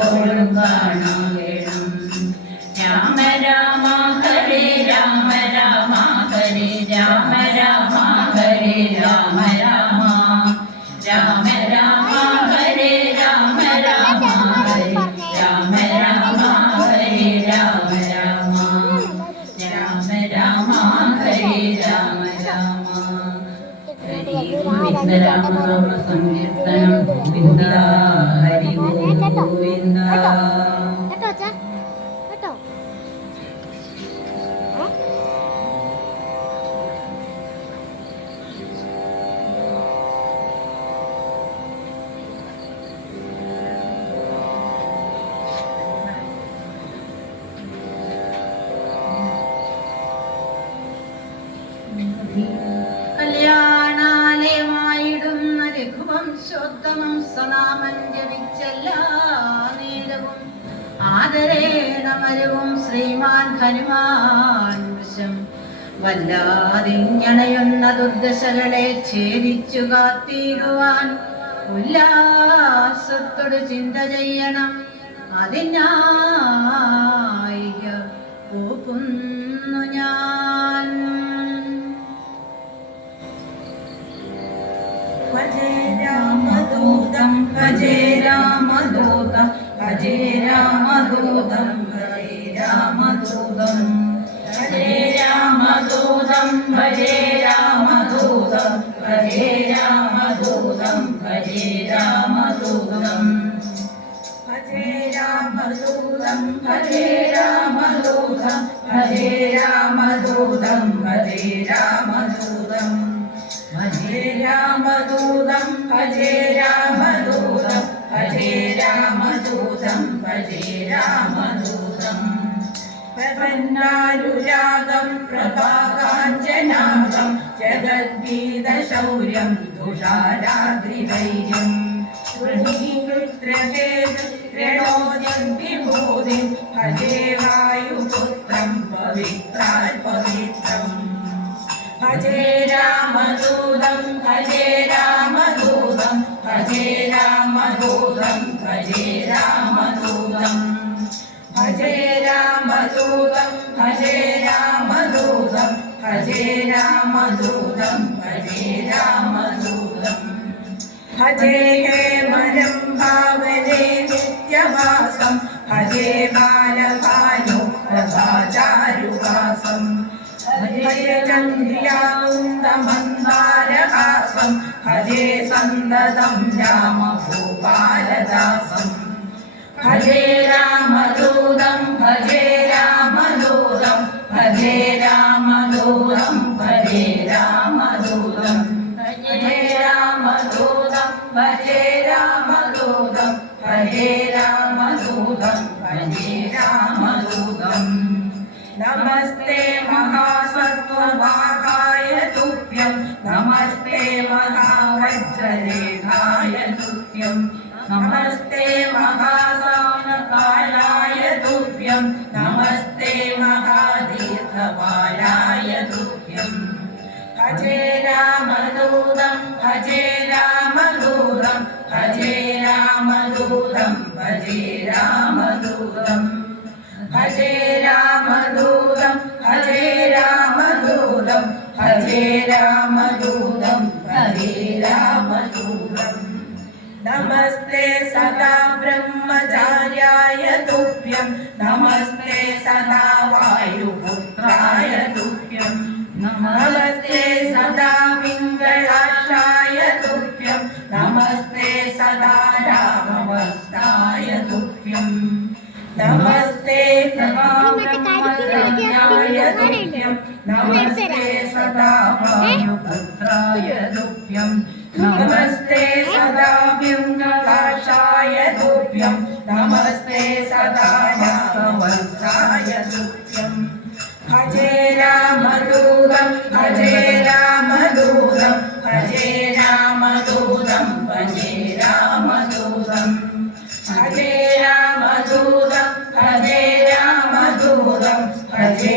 എപ്പോഴും കാണാവേണം രാമ രാമ ഹരേ രാമ രാമ. ഹരേ രാമ രാമ ഹരേ രാമ രാമ. രാമ രാമ ഹരേ രാമ രാമ ഹരേ രാമ രാമ. ഹരേ രാമ രാമ രാമ രാമ ഹരേ രാമ രാമ ഹരി കല്യാണാലയമായിടുന്ന രഘുവംശോത്തമം സനാമം നേരവും ആദരേണമരവും ശ്രീമാൻ ഹനുമാൻ വല്ലാതിങ്ങണയുന്ന ദുർദശകളെ ഛേദിച്ചു കാത്തിടുവാൻ ഉല്ലാസത്തോട് ചിന്ത ചെയ്യണം. അതിനായി പോകുന്നു ഞാൻ. ഭജേ രാമദൂതം ഭജേ രാമദൂതം. ഭജേ രാമദൂതം ഹരേ രാമദൂതം. ഹരേ രാമദൂതം ഭജേ രാമദൂതം. ഭജേ രാമദൂതം ഭജേ രാമദൂതം. ഭജേ രാമദൂതം ഭജേ രാമദൂതം. ഭജേ രാമദൂതം ഭജേ രാമദൂതം. ഭജേ രാമദൂതം ഭജേ രാമദൂതം ഭജേ രാമദൂതം പ്രപന്നാനുരാഗം പ്രഭാകാഞ്ചനാകം ജഗദ്ഗീതശൗര്യം തുഷാരാദ്രിവൈര്യം. ണോദിം ഭജേ വായുപുത്രം പവിത്രാൽ പവിത്രം. ഭജേ രാമദൂതം ഭജേ രാമദൂതം ഭജേ रामदूतं भजे रामदूतं भजे राम रामदूतं भजे राम रामदूतं भजे रामदूतं भजे रामदूतं भजे केवलं भावने नित्यवासं। भजे बालकायो रथाचारुवासं भजे चन्द्रियाँ भजे सन्त सन्ध्यामहोपालदाजे रामरोदम् भजे रामरोदम् भजे रामरोदम् भजे रामरोदम् भजे रामरोदम् भजे रामरोदम् भजे राम रोदम् भजे रामरोदम् नमस्ते മഹാവജ്രലേഖായ തുഭ്യം നമസ്തേ മഹാസാനകാലായ തുഭ്യം നമസ്തേ മഹാദീർഘപാലായ തുഭ്യം ഭജേ രാമദൂതം ഭജേ രാമദൂതം ഭജേ രാമദൂതം ഭജേ രാമദൂതം. ഭജേ രാമദൂതം ഭജേ രാമദൂതം ഭജേ രാമദൂതം. नमस्ते सदा ब्रह्मचार्याय तुभ्यं। नमस्ते सदा वायुपुत्राय तुभ्यं। नमस्ते सदा पिङ्गलाक्षाय तुभ्यं। नमस्ते सदा रामभक्ताय तुभ्यं। नमस्ते सदा ब्रह्मचार्याय तुभ्यं। नमस्ते नमस्ते सदा यामवत्साय दुःखम् हजे रामदूतं हजे रामदूतं हजे रामदूतं भजे रामदूतम् हजे रामदूतं हजे रामदूतं हजे